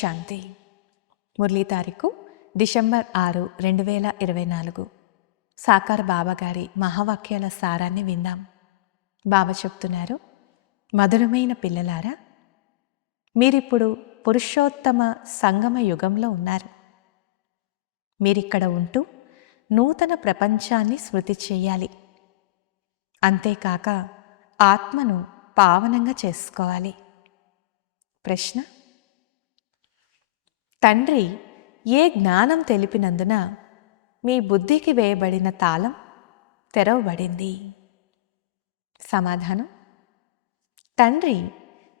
శాంతి. మురళీ తారీఖు డిసెంబర్ 6, 2024. సాకార బాబా గారి మహావాక్యాల సారాన్ని విందాం. బాబా చెప్తున్నారు, మధురమైన పిల్లలారా, మీరిప్పుడు పురుషోత్తమ సంగమ యుగంలో ఉన్నారు. మీరిక్కడ ఉంటూ నూతన ప్రపంచాన్ని స్మృతి చెయ్యాలి. అంతేకాక ఆత్మను పావనంగా చేసుకోవాలి. ప్రశ్న: తండ్రి ఏ జ్ఞానం తెలిపినందున మీ బుద్ధికి వేయబడిన తాళం తెరవబడింది? సమాధానం: తండ్రి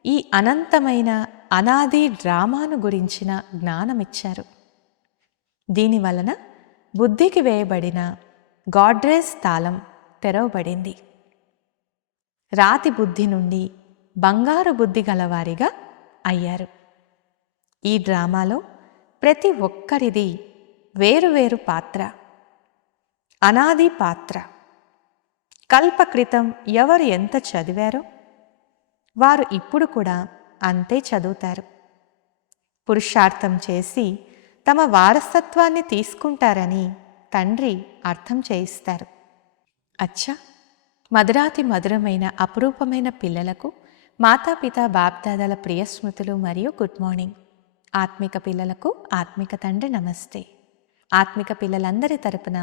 ఈ అనంతమైన అనాది డ్రామాను గురించిన జ్ఞానమిచ్చారు. దీనివలన బుద్ధికి వేయబడిన గాడ్రేజ్ తాళం తెరవబడింది. రాతి బుద్ధి నుండి బంగారు బుద్ధి గలవారిగా అయ్యారు. ఈ డ్రామాలో ప్రతి ఒక్కరిది వేరువేరు పాత్ర, అనాది పాత్ర. కల్పక్రితం ఎవరు ఎంత చదివారో వారు ఇప్పుడు కూడా అంతే చదువుతారు. పురుషార్థం చేసి తమ వారసత్వాన్ని తీసుకుంటారని తండ్రి అర్థం చేయిస్తారు. అచ్చా, మధురాతి మధురమైన అపురూపమైన పిల్లలకు మాతాపితా బాప్దాదాల ప్రియ స్మృతులు మరియు గుడ్ మార్నింగ్. ఆత్మిక పిల్లలకు ఆత్మిక తండ్రి నమస్తే. ఆత్మిక పిల్లలందరి తరపున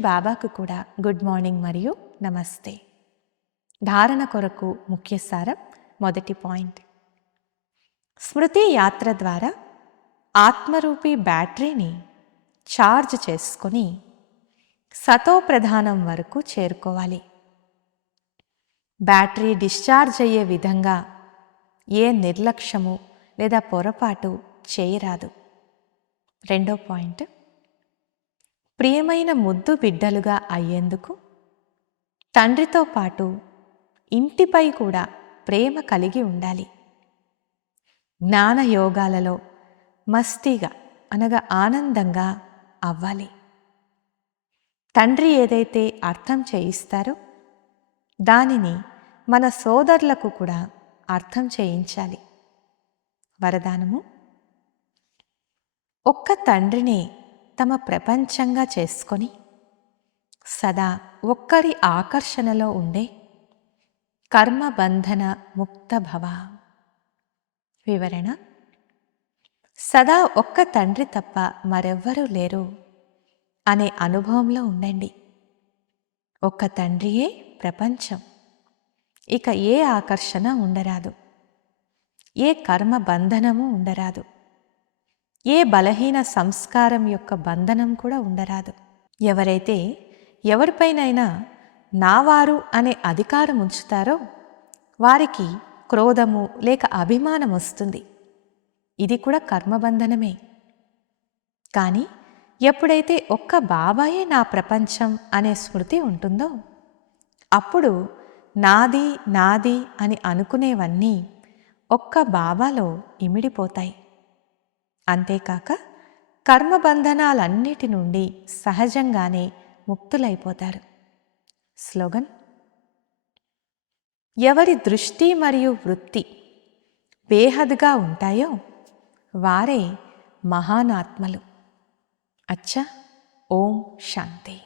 బాబాకు కూడా గుడ్ మార్నింగ్ మరియు నమస్తే. ధారణ కొరకు ముఖ్య సారం. మొదటి పాయింట్: స్మృతి యాత్ర ద్వారా ఆత్మరూపీ బ్యాటరీని ఛార్జ్ చేసుకొని సతో ప్రధానం వరకు చేరుకోవాలి. బ్యాటరీ డిశ్చార్జ్ అయ్యే విధంగా ఏ నిర్లక్ష్యము లేదా పొరపాటు చేయరాదు. రెండో పాయింట్: ప్రియమైన ముద్దు బిడ్డలుగా అయ్యేందుకు తండ్రితో పాటు ఇంటిపై కూడా ప్రేమ కలిగి ఉండాలి. జ్ఞాన యోగాలలో మస్తీగా అనగా ఆనందంగా అవ్వాలి. తండ్రి ఏదైతే అర్థం చేయిస్తారో దానిని మన సోదరులకు కూడా అర్థం చేయించాలి. వరదానము: ఒక్క తండ్రినే తమ ప్రపంచంగా చేసుకొని సదా ఒక్కరి ఆకర్షణలో ఉండే కర్మబంధన ముక్త భవ. వివరణ: సదా ఒక్క తండ్రి తప్ప మరెవ్వరూ లేరు అనే అనుభవంలో ఉండండి. ఒక్క తండ్రియే ప్రపంచం. ఇక ఏ ఆకర్షణ ఉండరాదు, ఏ కర్మ బంధనము ఉండరాదు, ఏ బలహీన సంస్కారం యొక్క బంధనం కూడా ఉండరాదు. ఎవరైతే ఎవరిపైనైనా నావారు అనే అధికారం ఉంచుతారో వారికి క్రోధము లేక అభిమానం వస్తుంది. ఇది కూడా కర్మబంధనమే. కానీ ఎప్పుడైతే ఒక్క బాబాయే నా ప్రపంచం అనే స్మృతి ఉంటుందో అప్పుడు నాది నాది అని అనుకునేవన్నీ ఒక్క బాబాలో ఇమిడిపోతాయి. అంతేకాక కర్మబంధనాలన్నిటి నుండి సహజంగానే ముక్తులైపోతారు. స్లోగన్: ఎవరి దృష్టి మరియు వృత్తి బేహద్గా ఉంటాయో వారే మహానాత్మలు. అచ్చా, ఓం శాంతి.